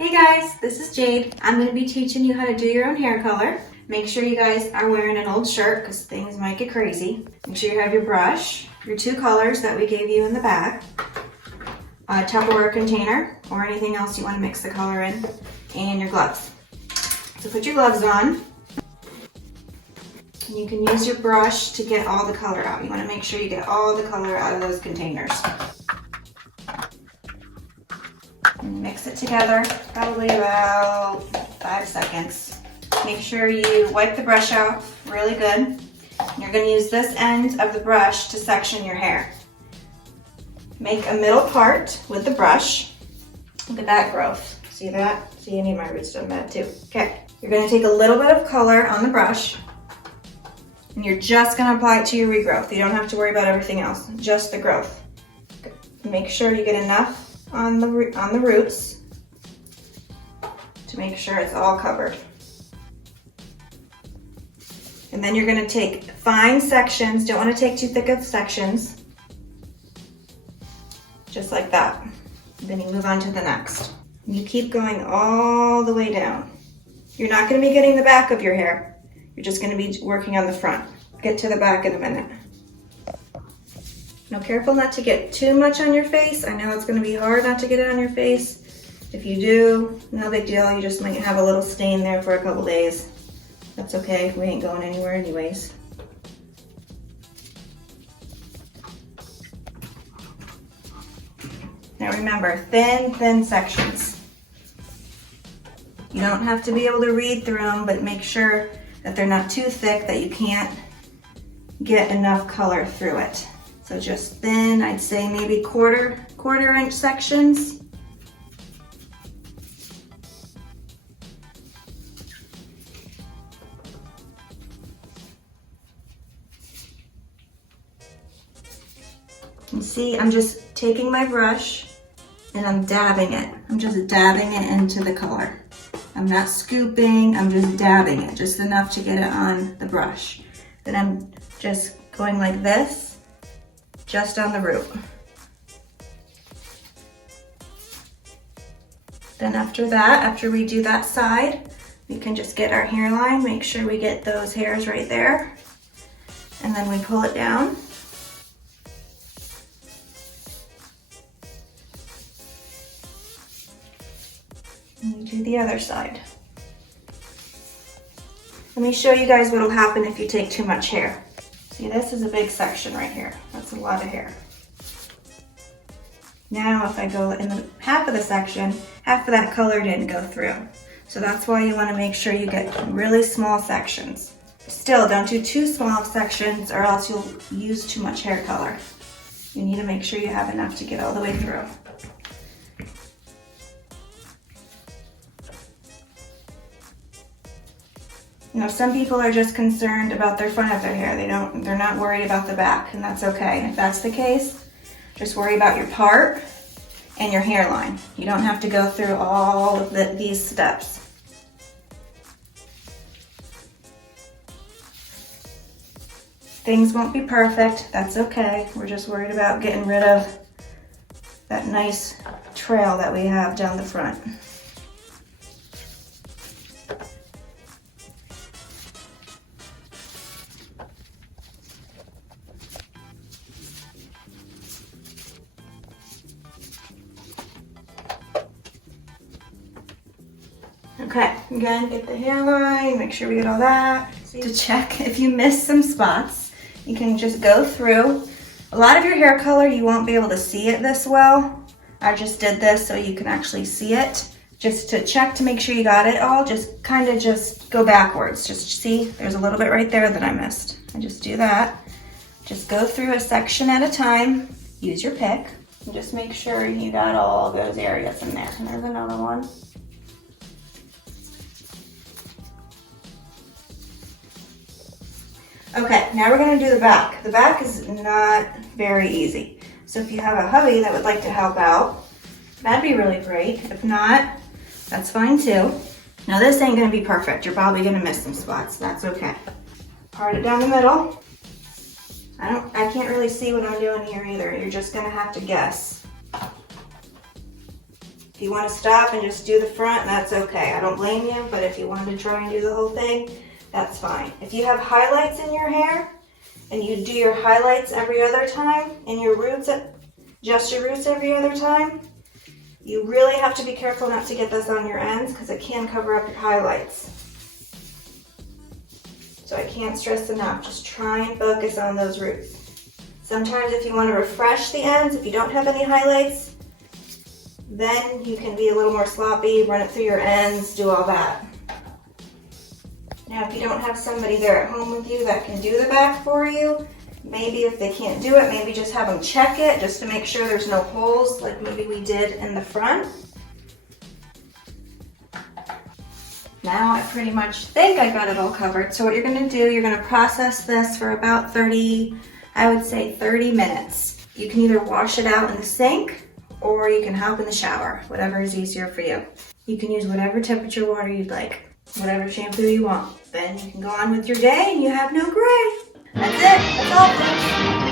Hey guys, this is Jade. I'm going to be teaching you how to do your own hair color. Make sure you guys are wearing an old shirt because things might get crazy. Make sure you have your brush, your two colors that we gave you in the bag, a Tupperware container or anything else you want to mix the color in, and your gloves. So put your gloves on. You can use your brush to get all the color out. You want to make sure you get all the color out of those containers. And mix it together, probably about 5 seconds. Make sure you wipe the brush out really good. You're going to use this end of the brush to section your hair. Make a middle part with the brush. Look at that growth. See that? See, any of my roots done that too. Okay, you're going to take a little bit of color on the brush and you're just going to apply it to your regrowth. You don't have to worry about everything else, just the growth. Make sure you get enough on the roots to make sure it's all covered. And then you're going to take fine sections. Don't want to take too thick of sections. Just like that. And then you move on to the next. And you keep going all the way down. You're not going to be getting the back of your hair. You're just going to be working on the front. Get to the back in a minute. Now careful not to get too much on your face. I know it's going to be hard not to get it on your face. If you do, no big deal. You just might have a little stain there for a couple days. That's okay. We ain't going anywhere anyways. Now remember, thin sections. You don't have to be able to read through them, but make sure that they're not too thick that you can't get enough color through it. So just thin, I'd say maybe quarter inch sections. You see, I'm just taking my brush and I'm dabbing it. I'm just dabbing it into the color. I'm not scooping, I'm just dabbing it, just enough to get it on the brush. Then I'm just going like this, just on the root. Then after that, after we do that side, we can just get our hairline, make sure we get those hairs right there. And then we pull it down. And we do the other side. Let me show you guys what will happen if you take too much hair. See, this is a big section right here. That's a lot of hair. Now if I go in the half of the section, half of that color didn't go through. So that's why you want to make sure you get really small sections. Still, don't do too small of sections or else you'll use too much hair color. You need to make sure you have enough to get all the way through. You know, some people are just concerned about their front of their hair. They're not worried about the back, and that's okay. And if that's the case, just worry about your part and your hairline. You don't have to go through all of these steps. Things won't be perfect, that's okay. We're just worried about getting rid of that nice trail that we have down the front. Okay, again, get the hairline, make sure we get all that. To check if you miss some spots, you can just go through. A lot of your hair color, you won't be able to see it this well. I just did this so you can actually see it. Just to check to make sure you got it all, just kind of just go backwards. Just see, there's a little bit right there that I missed. I just do that. Just go through a section at a time. Use your pick. And just make sure you got all those areas in there. And there's another one. Okay, now we're going to do the back. The back is not very easy. So if you have a hubby that would like to help out, that'd be really great. If not, that's fine too. Now this ain't going to be perfect. You're probably going to miss some spots. That's okay. Part it down the middle. I can't really see what I'm doing here either. You're just going to have to guess. If you want to stop and just do the front, that's okay. I don't blame you, but if you want to try and do the whole thing, that's fine. If you have highlights in your hair and you do your highlights every other time and your roots, just your roots every other time, you really have to be careful not to get this on your ends because it can cover up your highlights. So I can't stress enough, just try and focus on those roots. Sometimes if you want to refresh the ends, if you don't have any highlights, then you can be a little more sloppy, run it through your ends, do all that. Now if you don't have somebody there at home with you that can do the back for you, maybe if they can't do it, maybe just have them check it just to make sure there's no holes like maybe we did in the front. Now I pretty much think I got it all covered. So what you're gonna do, you're gonna process this for about 30, I would say 30 minutes. You can either wash it out in the sink or you can hop in the shower, whatever is easier for you. You can use whatever temperature water you'd like, whatever shampoo you want. Then you can go on with your day and you have no gray. That's it, that's all folks.